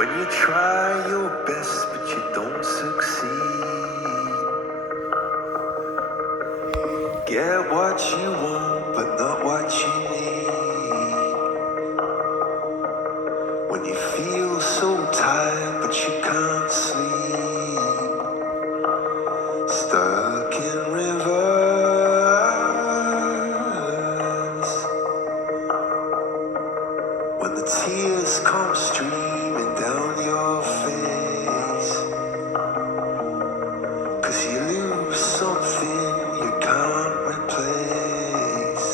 When you try your best but you don't succeed. Get what you want but not what you need. When you feel so tired but you can't sleep. Stuck in rivers. When the tears come streaming down your face. 'Cause you lose something you can't replace.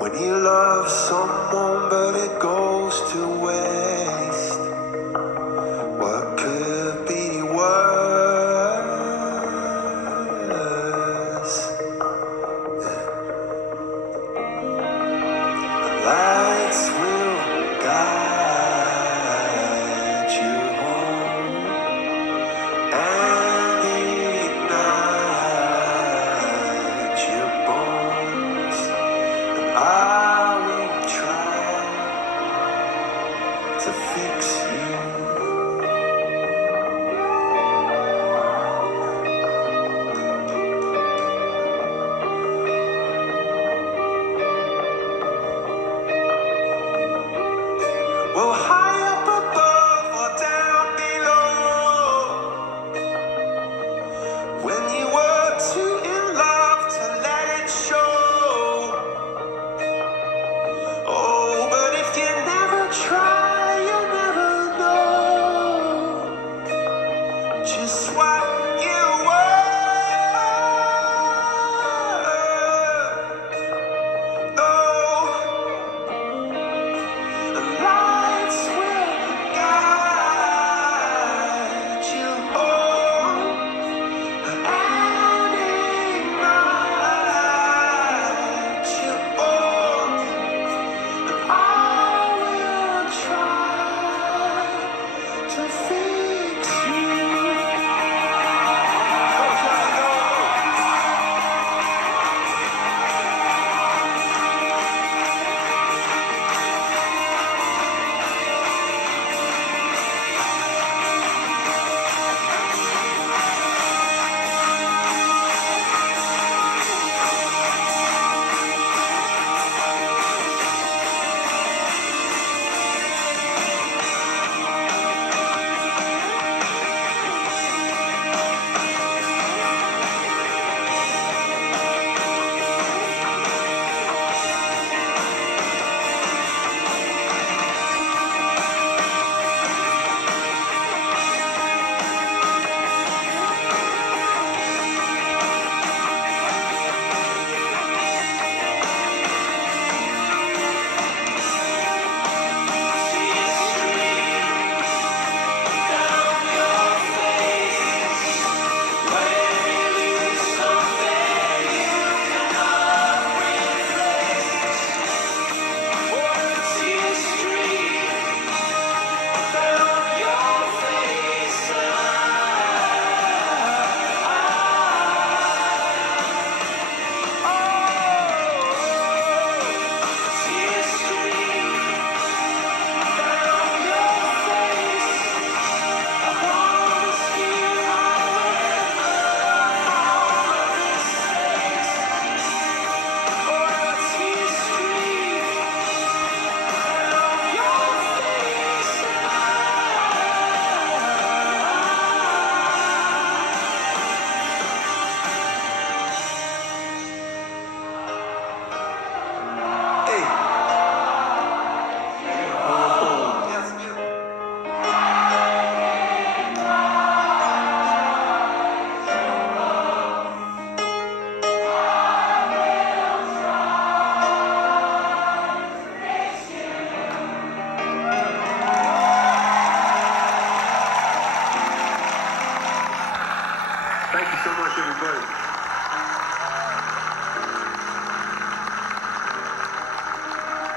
When you love someone but it goes to waste. What could be worse? The lights will guide you home and ignite your bones. And I will try to fix you. Well, high up above.